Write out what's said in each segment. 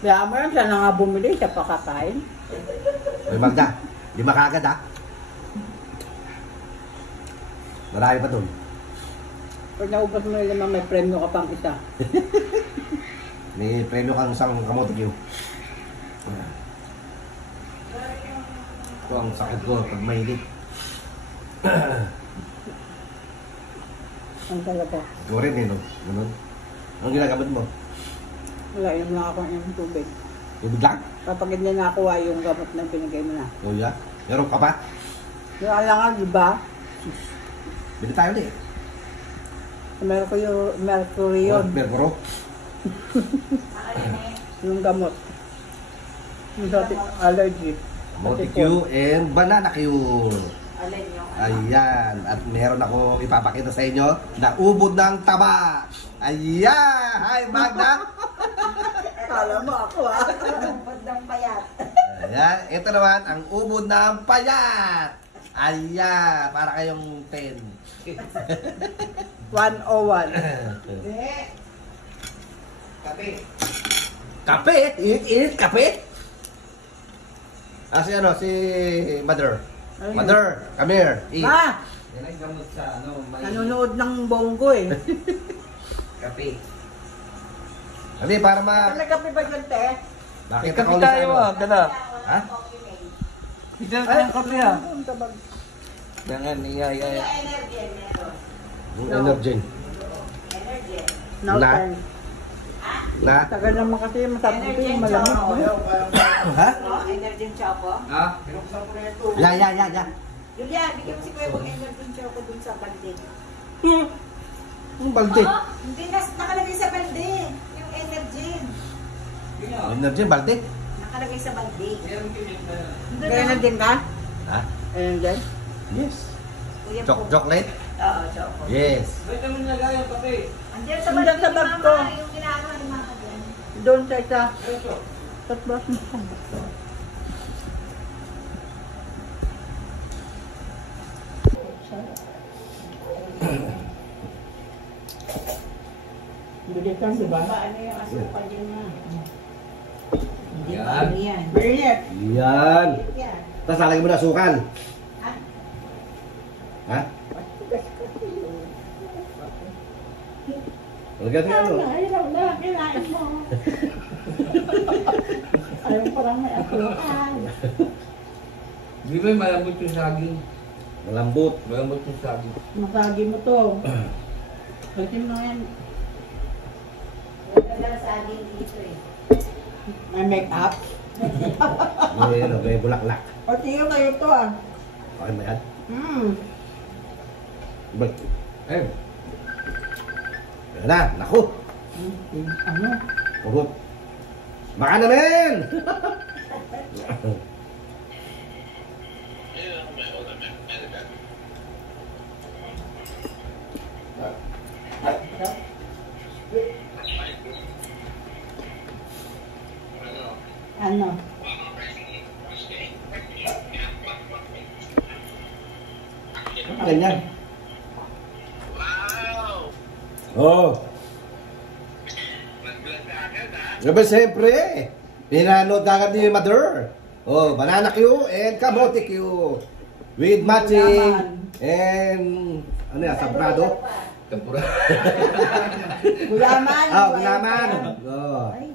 Kaya mo lang siya na nga bumili, siya pa kakain. May Magda, di makagad ha. Marami pa dun. Pag naubos mo yung limang, may premyo ka pang isa. May premyo kang isang kamote Q. Ito ang sakit ko pag mainit. Ang talaga. Ikaw rin eh, no? Ganun. Anong ginagamit mo? Wala, inom lang ako ng tubig. Tubig lang? Kapag hindi nakuha yung gamot na binigay mo na. Oh yeah? Meron ka pa? Yung alangan, di ba? Bili tayo ulit. Mercury yun. Mercuro? Yung gamot. Yung sa allergy. Kamote Q and banana Q. Ayan. At meron ako ipapakita sa inyo na ubod ng taba. Ayan! Hi, Magda! Kala mo ako ah. Ubod ng payat. Ayan. Ito naman ang ubod ng payat. Ayan. Para kayong 10. 101. Kape. Kape? Init kape? Ah, si ano? Si Mother. Ayun. Mother, come here. Eat. Ma! Yan ay gamot sa ano, may Nanonood ng bonggo eh. kape. Hindi, para ma... May kape ba dyan, te? Bakit Kape tayo dala. Ha? Bigyan ka ng kape ha. Ang tabag. Yan, iya. Energy, meron. Energen. Energy. Now Na? time. Na? Tagal naman kasi masarap ito yung malamig. Ha? Energy choco. Ha? Ya. Julia, bigyan mo si Kuya ng energy choco dun sa balde. Ang balde. Oh, hindi na nakalagay sa balde. Yung energy. Energen, balde? Nakalagay sa balde. Kaya na din ka? Ha? Ayun dyan? Yes. Kuya po. Chocolate? Oo, choco. Yes. Ba't naman nilagay ang kape? Andiyan sa Andiyan balde sa ni bag Mama. ko. Yung ginagawa ni Mama dyan. Doon sa isa. Tatbas mo siya. Bigay ka, di ba? Ano yung asukal dyan na? Hindi Yan. ba ano yan? Brilliant. Yan. Yan. Tapos lalagyan mo na asukal. Ha? Ha? Lagyan mo ano? Ayaw na, kinain mo. Ayaw parang may asukal. Di ba malambot yung saging? Malambot. Malambot yung saging. Masagi mo to. Kasi mo yan. Wala na sa akin dito eh. May make-up. May bulaklak. O, tiyo kayo to ah. Okay ba yan? Ba't? Eh, Yan na, naku. Ano? Kurot. Baka naman! Ano? Ganyan. Oh. Gabi siyempre. Pinanood agad ni Mother. Oh, banana Q and kamote Q. With matching and ano yan, sabrado? tempura. Gulaman. Oh, gulaman. Oh. Ay.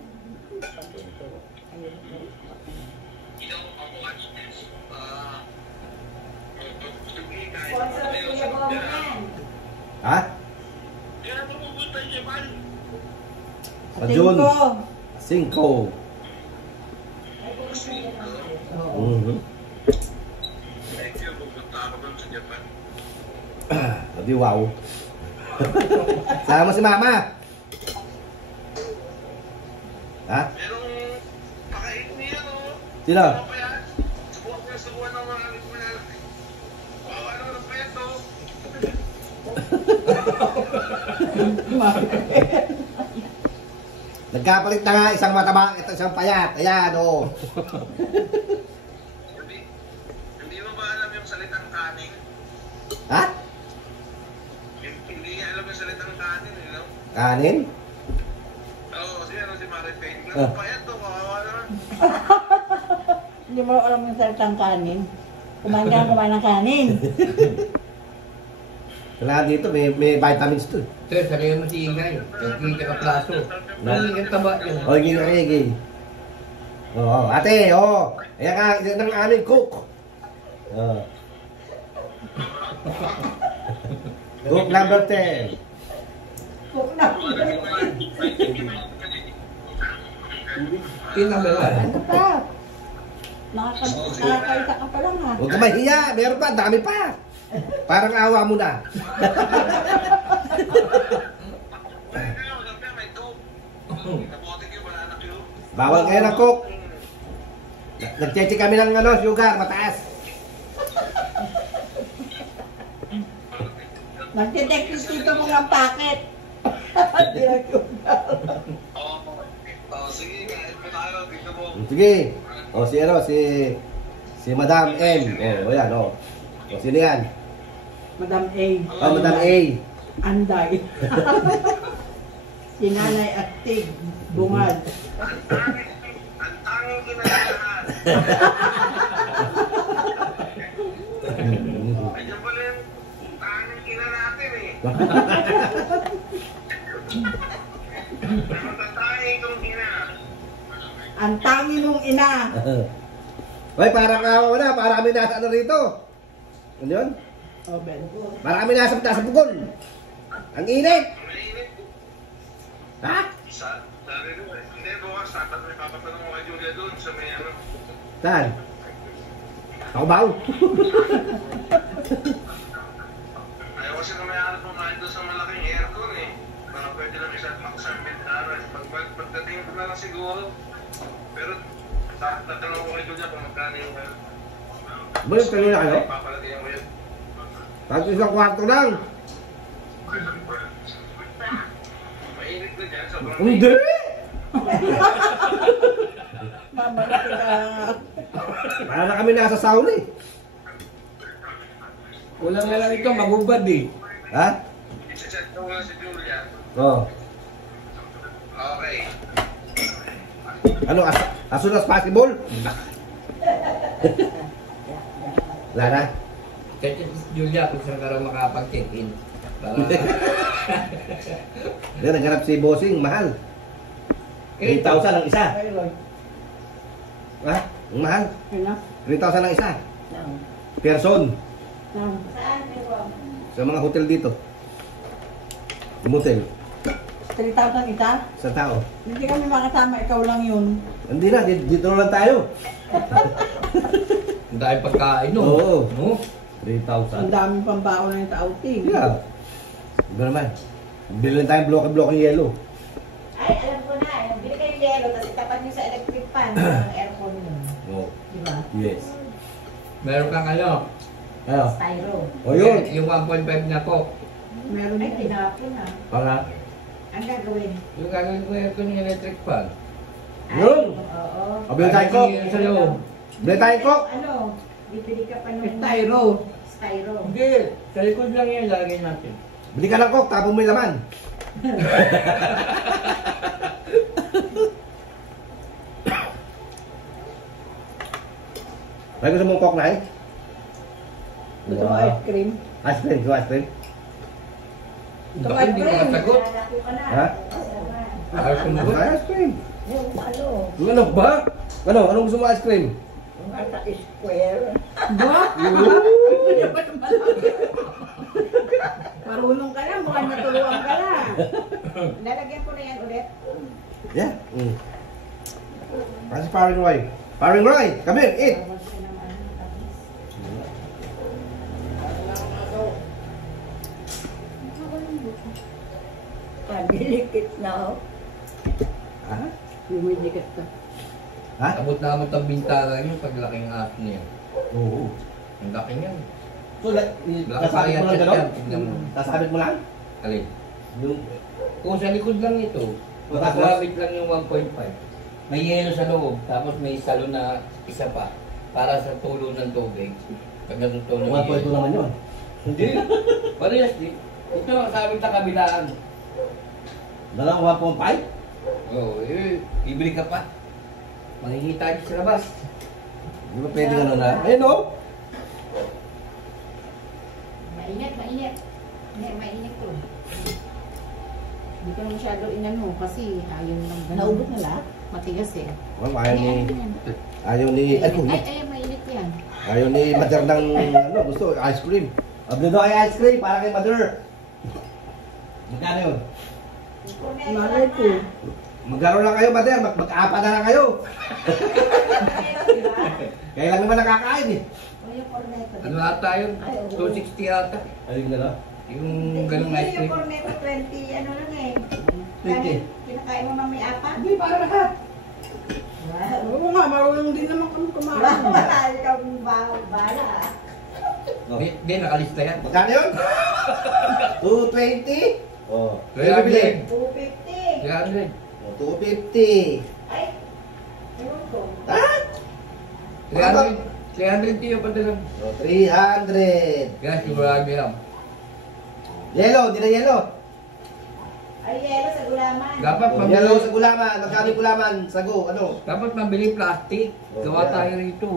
Sponsor si Kuya Bong yan. Ha? Sa June. Cinco. 5. Mhm. Sabi wow. Sama si Mama. Ha? Sino? Nagkapalit na nga isang mataba, ito isang payat. Ayan, oh. Hindi mo ba alam yung salitang kanin? Ha? Hindi niya alam yung salitang kanin, you know? Kanin? Oo, kasi ano si Maripay. Ah. Payat to, Hindi mo alam yung salitang kanin. Kumain ka ng kanin. Kailangan dito, may vitamins to. Sir, sabihin mo si Ingay. Yung kita ka plaso. Yung taba yun. O, gigi. Oo, ate, oo. Ayan ka, yan ang aming cook. Oo. Cook number 10. Cook na. Pinabala. Ano pa? Nakakaisa ka pa lang ha. Huwag ka mahiya, meron pa, dami pa. Parang awa mo na. Bawal kayo ng cook. Nag-check kami ng sugar, mataas. Nagtitextis dito mo ng packet. Sige, kahit po tayo, tignan mo. Sige. O, si Madam M. O, yan, o. O, sino yan? Madam A. O, Madam A. Anday. Si Nanay Astig. Bungad. Ang tanging kinalaman. Ayun pala yung tanging kina natin eh. Ang tanging kong kina. Ang tangi mong ina. Hoy, parang awa na, para kami nasa ano rito. Ano yun? O, Ben. Para kami nasa bukol. Ang init. Mainit. Ha? Sabi ko eh. Hindi, bukas dapat may papatanong ko kay Julia doon sa may ano. Saan? Ako baw? Ayaw kasi na may hanap pumain doon sa malaking aircon eh. Para pwede lang isa makasambit na ano. Pagdating ko na lang siguro. Pero tatanong ko kay Julia kung magkano yung Balik kayo na kayo? papalagyan ko yun. Kahit isang kwarto lang. Mainit na dyan, sobrang Hindi! Mamalaki ka. Para na kami nasa sauna eh. Kulang na lang ito, magubad eh. Ha? i-chat ko nga si Julia. Oo. Okay. Ano, as soon as possible? Wala na? Kahit si Julia, kung saan ka raw makapag-check-in. Para... Yan, naghanap si Bossing, mahal. 3,000 ang isa. Ay, Lord. Ha? Ang mahal. Ano? 3,000 ang isa. Person. Saan? Sa mga hotel dito. Motel. 3,000 isa? Sa tao. Hindi kami makasama, ikaw lang yun. Hindi na, dito na lang tayo. Ang dahil pagkain, no? Oo. No? 3,000. Ang daming pambaon na yung taouting. Yeah. Iba naman. Bilhin tayong bloke-bloke yelo. Ay, alam ko na. Bili kayo yelo, tapos itapat niyo sa electric fan ng aircon yun. Oh. Diba? Yes. Meron kang ano? Ano? Styro. O yun. Yung 1.5 na ko. Meron Ay, din. tinapon na. Para. Ang gagawin? Yung gagawin ko aircon yung electric fan. Ay, Yun. Oo. O, bilhin tayo ko. Yung sa loob. Bilhin tayo ko. Ano? Bibili ka pa ng Styro. styro. Hindi. Sa likod lang yan, lagay natin. Bili ka ng coke, tapong mo yung laman. May gusto mong coke na eh? Gusto mo ice cream? Ice cream, gusto ice cream? Ito Baka ay hindi friend. makasagot. Lalako ka na. Ha? Ayaw Gusto sumagot. ice cream. Yung ano? Ano ba? Ano? Anong gusto mo ice cream? Yung asa square. Ba? Marunong ka na, mukhang natulungan ka na. Lalagyan ko na yan ulit. Yeah. Kasi paring Roy. Paring Roy, come here, eat. Bawas ka ng ano, tapos. Padilikit na ako. Ha? Lumidikit ka. Ha? Abot na abot ang bintana niyo pag laking app niya. Oo. Ang laki niyan. So, nasabit mo lang gano'n? Nasabit mo lang? Alin? Yung... Kung sa likod lang ito, makakabit lang yung 1.5. May yelo sa loob, tapos may salon na isa pa para sa tulo ng tubig. Pag natutunan 1.2 naman yun. Hindi. Parehas di. Ito ang sabit na kabilaan. Dalang 1.5? Oo, bibili ka pa. Makikita dito sa labas. Di ba pwede ano na? Ayun o. Mainit, mainit. Hindi, mainit to. Hindi ko na masyado inano kasi ayaw lang ganun. Naubos na lahat? Matigas eh. Ma'am, ayaw ni... Yan. Ayaw ni... Ay, mainit yan. Ayaw ni Mother ng ano, gusto, ice cream. Abdo daw ay ice cream para kay Mother. Magkano yun? Malay ko. Magkaroon lang kayo, Mother. Mag-aapa na lang kayo. Kaya lang naman nakakain eh. Ano ata yun? 260 ata. Ayun na lang. Yung ganung ice cream. Yung cornetto 20, ano lang eh. 20. Kinakain mo mami apa? Hindi, para lahat. Oo nga, marunong din naman kami kumain. Marami kang bala. Hindi, nakalista yan. Magkano yun? 220? Oh. Kaya bibili? 250. Kaya ano yun? 250. Ay, ewan ko. Ha? 300 tiyo pa dalang. 300. Kaya sigurado yan. Yellow, hindi na yellow. Ay, yelo sa gulaman. Dapat Oh, mabili, yellow sa gulaman. Magkano yung gulaman? Sago, ano? dapat mabili plastic. Gawa tayo rito.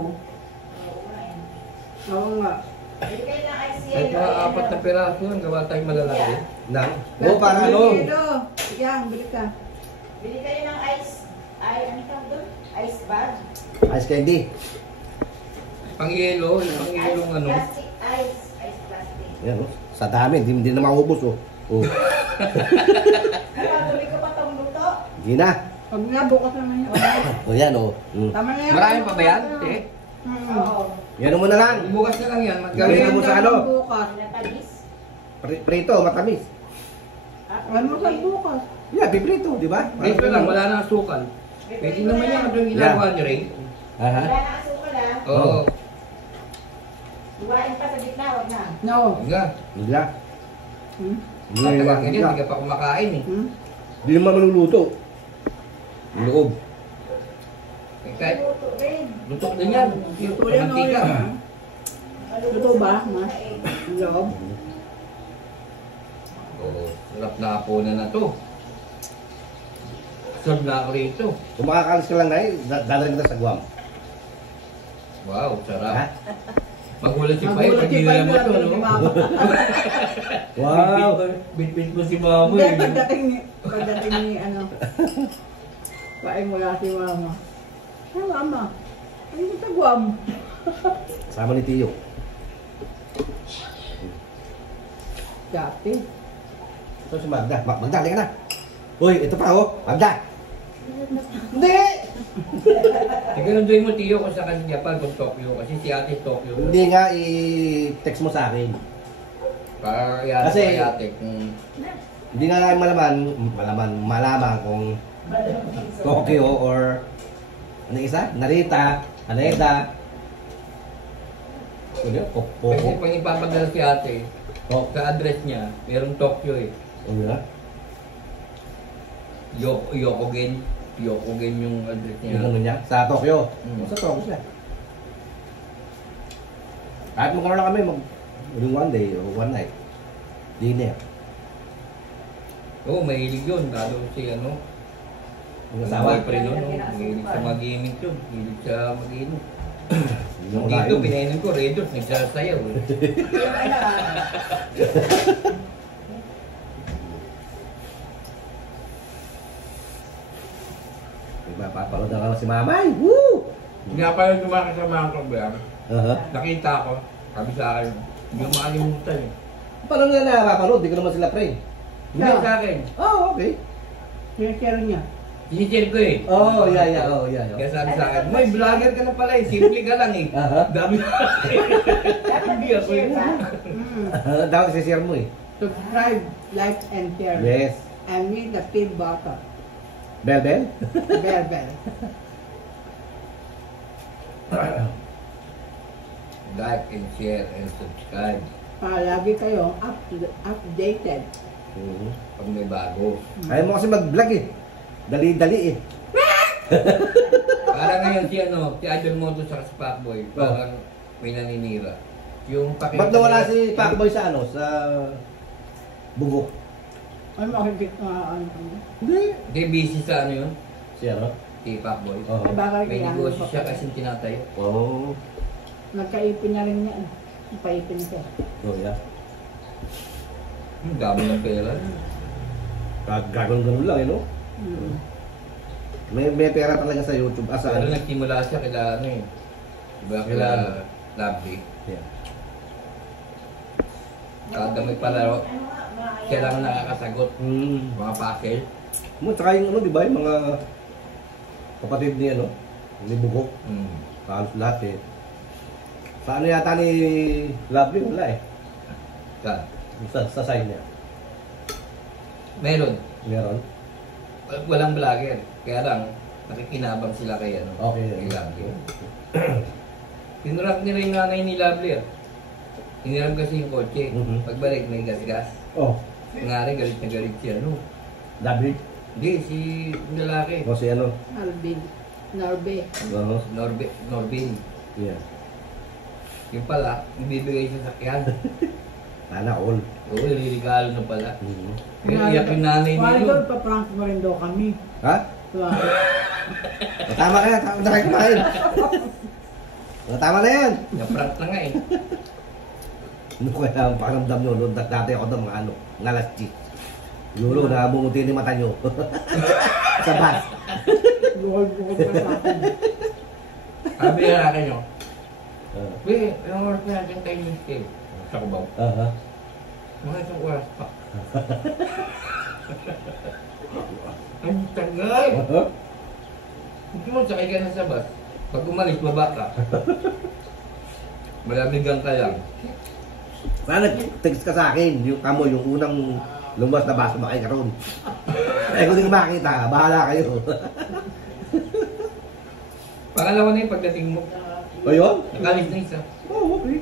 Oo nga. Bili kayo ng ice Kahit yelo. mga 4 na piraso yan, gawa tayong malalaki. Nang? Oo, para ano? Sige, bili ka. Bili kayo ng ice. Ay, ano tawag doon? Ice bag. Ice candy. Pang yelo, yung pang yelong ano. Plastic ice. Ice plastic. Yan, oh. Sa dami, hindi na maubos, oh. Oh. Kapag ka pa itong luto. Hindi na. Pag nga, bukas naman yun. O yan, oh. Mm. Tama na yan. Marami pa ba yan? Eh? Oo. Yan mo na lang. Bukas na lang yan. Gawin Magkawin mo sa ano? Bukas. Pinatalis. Prito, matamis. Ano mo sa bukas? Yeah, piprito, di ba? Dito lang, wala na asukal. Pwede naman yan kung ginagawa niyo rin. Aha. Wala na asukal ah. Oo. Duwain pa sa gitna, wag na. No. Nga. Hindi na. Hmm? Hindi na. Tatawag hindi ka pa kumakain eh. Hmm? Hindi naman maluluto. Yung loob. Eh, kahit Luto rin. luto din yan. Yung Luto yan, mantika. oh, Luto ba, ma? Loob? Oo, sarap na hapunan na to. Serve na ako rito. Kung makakalis ka lang na dadaling kita sa Guam. Wow, Ha? sarap. Magulat si Pai, Magulat pag si dinala Pai mo na to, lang, no? mama. Wow! Bit-bit mo si mama Hindi, eh. pagdating ni ano. Paing wala si mama. Ay, mama. Ay, sa Guam. Sama ni Tiyo. Dati. Ito si Magda. Magda, halika na. Uy, ito pa oh. Magda. Hindi! Sigaranduin mo, Tiyo, kung sa kanya Japan, kung Tokyo. Kasi si ate Tokyo. Hindi nga i-text mo sa akin. Para yan, Kasi- kay ate. Kung Hindi nga namin malaman kung Tokyo or ano isa? Narita, Haneda. Ano yun? kasi Poko. pag ipapadala si ate, Poko. sa address niya, mayroong Tokyo eh. Ano yun? Yokogen. Yokogen yung address niya. Yung ano niya? Sa Tokyo. Mm. Sa Tokyo siya. Kahit magkaroon lang kami, yung one day or one night. Dinner. Oo, mahilig yun. Lalo si ano, Yung ang asawa. boyfriend yun, no? Mahilig sa mag-gaming yun. Mahilig sa mag-gaming. Yung Dito, pinainan ko, Red Dot, nagsasayaw eh. Yung ano ah. Papapanood na ka si Mamay. Woo! Nga pa yung kumakasama ko ba? Aha. Nakita ko, sabi sa akin, hindi ko makalimutan eh. Paano nila nakapanood? Di ko naman sila pray. Hindi sa akin. Oh, okay. Sinishare niya. Sinishare ko eh. Oh, yeah. Kaya sabi sa akin, may vlogger ka na pala eh, simple ka lang eh. Aha. Dami na. Dapat Hindi ako i-share yun. ba? Dapat isi-share mo eh. Subscribe, like, and share. Yes. And hit the pin button. Bell. Bell, bell. Like and share and subscribe Para lagi kayong updated. pag may bago. Ayaw mo kasi mag-vlog eh. Dali-dali eh. Para ngayon si ano, si Idol Moto sa Pacboy, parang may naninira. Yung pakita. Ba't nawala si Pacboy sa ano? Sa bubuk? Ay, makikita ano kami. Hindi. Hindi busy sa ano yun? Si ano? Si Pacboy. Oo. Ay, bakal May kaya. negosyo siya kasi tinatayo. Oo. Nagkaipin na rin yan. Paipin siya. Oh, yeah. Ang dami ng pera. Gagawin lang, no? Mm. May pera talaga sa YouTube. Pero nagsimula siya kila ano eh. Diba kila Lovely. Yeah. Kada may palaro, siya lang nakakasagot. Mga pakel. Tsaka yung ano, di ba? Yung mga kapatid ni ano, ni Bugok. Halos lahat eh. Sa ano yata ni Lovely, wala eh. Sa side niya. Meron. Meron? Walang vlogger. Kaya lang, nakikinabang sila kay ano. Okay. Kay Lovely. Tinurap nila yung nanay ni Lovely. Tinirap kasi yung kotse. Pagbalik may gas-gas. Oh, Ngari, galit na galit siya. Ano? Lovely. Hindi, si lalaki. O si ano? Alvin. Norbe. Oo. Norbin. Yeah. Yung pala, ibibigay sa sakyan. Sana all. Oo, nililigalo na pala. Pero iyak yung nanay Why nilo. doon pa-prank mo rin daw kami? Ha? Why? Tama na yan. Tama na kayo kumain. Tama na yan. Naprank na nga eh. Ano kaya ang pakiramdam nyo? Noon dati ako ng mga ano, mga laschi. Lulo na bumuti ni mata nyo. Sa bus. Buhol-buhol ka sa akin. Sabi na akin nyo. Weh, ilang oras na natin tayo yung stay. Sa Cubao. Aha. Mga isang oras pa. Ang tagal! Hindi mo sakay ka na sa bus. Pag umalis, baba ka. Malamigan ka lang. Sana text ka sa akin, yung kamo, yung unang lumabas na bus, makay ka ron. Eh, kung di ka makita, bahala kayo. Pangalawa na yung pagdating mo. O yun? Nakalis na isa. Oo, okay.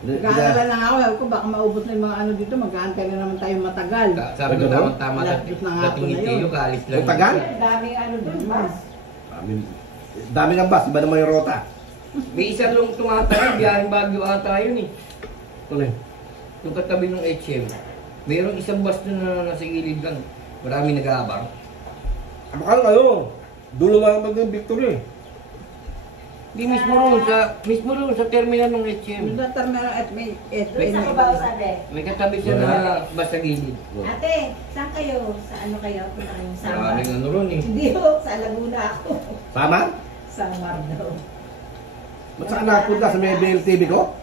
Nag-aalala lang ako, sabi ko baka maubos na yung mga ano dito, mag-aantay na naman tayo matagal. Sabi ko tama-tama Alas 10 na nga dating po na ngiti yun. yung kaalis lang. Ang tagal? Daming ano dun, bus. Dami ng bus, iba naman yung rota. May isa lang tumatayo, biyaheng Baguio ata yun eh. Ano yun? Yung katabi ng HM. Mayroong isang bus doon na nasa gilid lang. Marami nag-aabang. Kapag ano, dulo lang mag yung Victory. Hindi mismo roon sa terminal ng HM. Yung terminal at may Doon sa Cubao, sabi. May katabi siya na bus sa gilid. Ate, saan kayo? Sa ano kayo? Punta kayong Samar? Maraming ano roon eh. Hindi ho, sa Laguna ako. Tama? Samar daw. Ba't saan napunta sa may BLTV ko?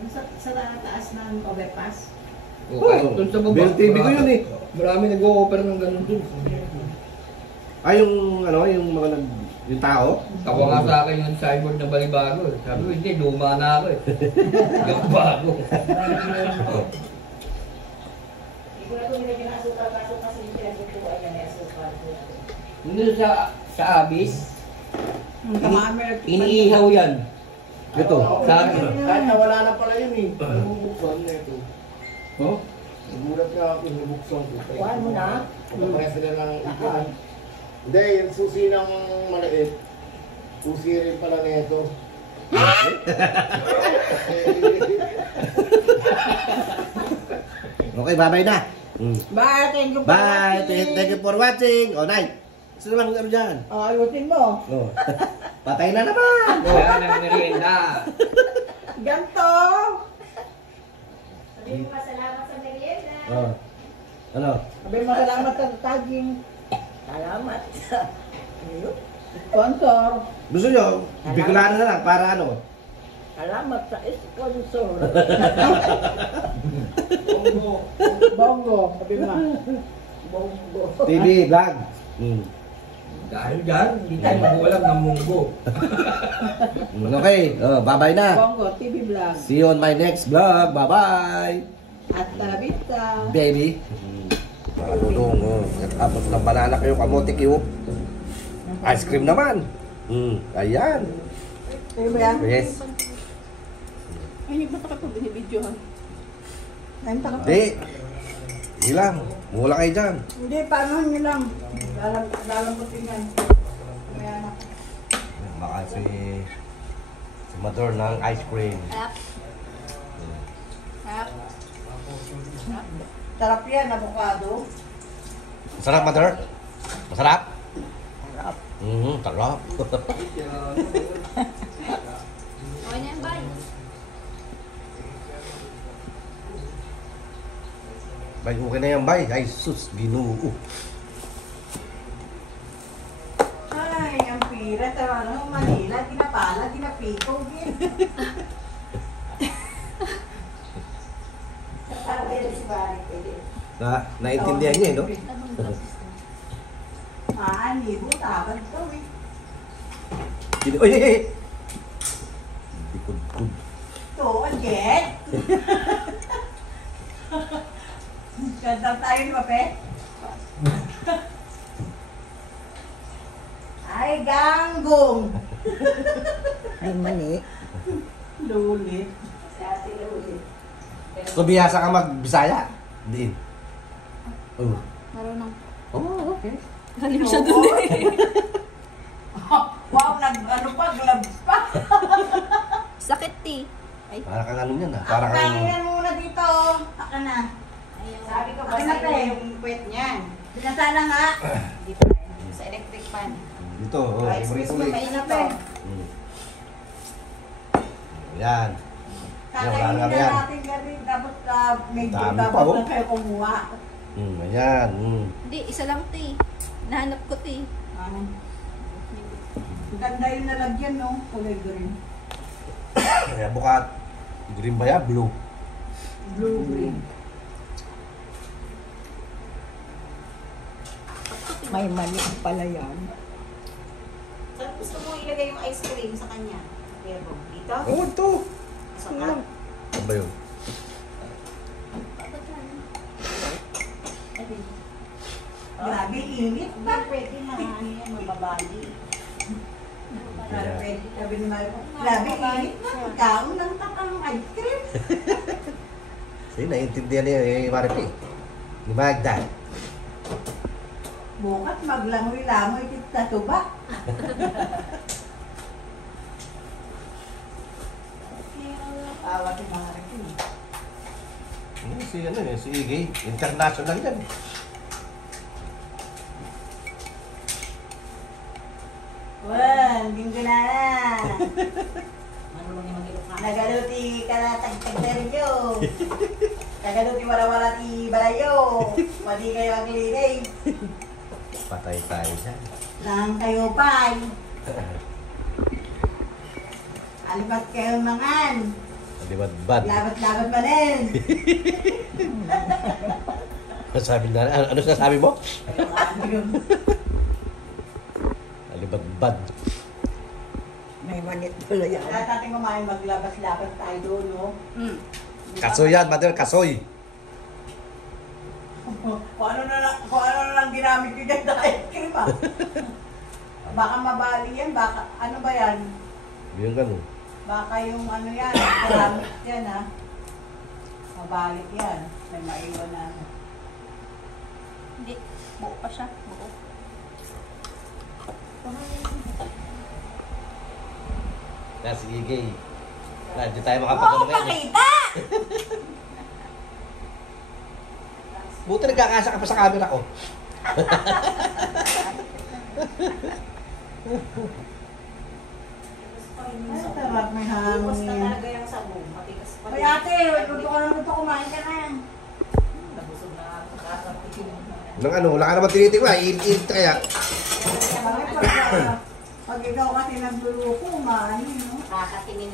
Yung sa taas ng overpass. O kahit doon sa baba. BLTV ko yun eh. Marami nag-o-offer ng ganun doon. Ay, yung ano, yung mga yung tao? Tawa nga sa akin yung cyborg na balibago eh. Sabi ko, hindi, luma na ako eh. Yung bago. Hindi ko na ito nilagyan ng asukal kasi yung pinagpupuan niya may asukal. Hindi sa Abis, Tama-American. iniihaw yan. Ito. Sa akin. Kahit nawala na pala yun eh. Nabubuksan na ito. Oh? Nagulat nga ako, nabuksan ko. Kuhaan mo na? Kaya sila ng ikan. Hindi, yung susi ng maliit. Susi rin pala na ito. Okay, bye-bye na. Bye, thank you for Bye. watching. Thank you for watching. O, Nay. Gusto naman ano dyan? Ayusin mo. Oh. Patay na naman. Kaya nang merienda. Ganto. Sabi mo pasalamat sa merienda. Oh. Ano? Sabi mo salamat sa taging. Salamat. Sponsor. Gusto nyo, Bicolano na lang para ano? Salamat sa sponsor. Bongo. Sabi mo. Bongo. TV, vlog. Dahil dyan, hindi tayo maguwalang ng munggo. Okay, bye-bye na. Bongo, TV vlog. See you on my next vlog. Bye-bye. At Tarabita. Baby. Marunong, tapos ng banana kayo, kamote kayo. Ice cream naman. Ayan. Ano ba yan? Yes. Ay, ba't ka ito binibidyo ha? Ayun, taka pa. Hindi. Hindi lang. Mula kayo dyan. Hindi, paano nyo lang? Lalambutin yan. Kaya na. Baka si Mador ng ice cream. Sarap yan, avocado. Masarap, Mador? Masarap? Sarap. Tarap. Okay na yan, bye. Bay, okay na yan, bay. Ay, sus, Ginoo. Ay, ang pira. Ano, Manila, dinapala, dinapiko. Sabi si Barry, pwede. Naintindihan niya, no? Libo, tabag daw eh. Oy, hey, hey! Tikod-kud. Ito, again. Ganda tayo ni Pape. Ay, ganggong. Ay, mani. Lulit. Dati lulit. So, bihasa ka mag-Bisaya? Diin. Oh. Marunong. Oh, okay. Galing siya dun eh. Wow, ano pa, gloves pa. Sakit ti. Ay, Para kang ano yan, ah. Para kang... Kainin muna dito. Aka na. Sabi ko, basta yung puwet niyan. Binasala nga. hindi pa rin. Sa electric fan. Dito, oh. Ay, excuse me, mainit to. Yan. Kakainin Yan, na yan. natin galing. Tapos medyo Dami pa, dapat oh. lang kayo kumuha. Ayan. Hindi, isa lang ti. Nahanap ko ti. Ang ganda yung nalagyan, no? Kulay green. Kaya bukat. Green ba yan? Blue. Blue-green. May mani pala yan. Saan gusto mo ilagay yung ice cream sa kanya? Pero, dito? Oh, ito. Sa cup? Ano ba yun? Grabe, init Hindi pa. pwede na ano yan, mababali. Grabe, sabi ni Mario, grabe, init na. Ikaw ng tatang ice cream. Sige, naiintindihan niya yung Maripi. Ni Magda. Bukas maglangoy-langoy dito sa tuba. Tawa si Mario. Si ano eh, si Iggy. International yan. Well, linggo na. Nagaluti ka na tagtagdaryo. Nagaluti wala-wala ti balayo. Mali kayo ang linig. Patay tayo dyan. Nang kayo pa'y. Alipat kayo mangan. Alibad-bad. Labat-labat pa rin. Sabi na, ano sasabi mo? Ano yun? Alibad-bad. May mani pala yan. Lahat natin kumain maglabas-labas tayo doon, no? Kasoy yan, mother, kasoy. Kung ano na lang ginamit ko dyan sa ice cream, ah. Baka mabali yan, baka, ano ba yan? Yung ganun. Baka yung ano yan, ginamit yan, ha? Mabalik yan. May maiwan na. Hindi, buo pa siya. Buo. Yan, si Iggy. Hindi tayo Oo, makapagano ngayon. pakita! Buti nagkakasa ka pa sa camera ko. Ay, sarap, may hangin. Bukas na talaga yung sabong. Matigas pa. Ay, ate, luto ka ng luto, kumain ka na. Nabusog na ako. Kakapit yung Nang ano, wala ka naman tinitigwa. Iinit kaya. Pag ikaw kasi nagluluko, maano, no? kakatingin.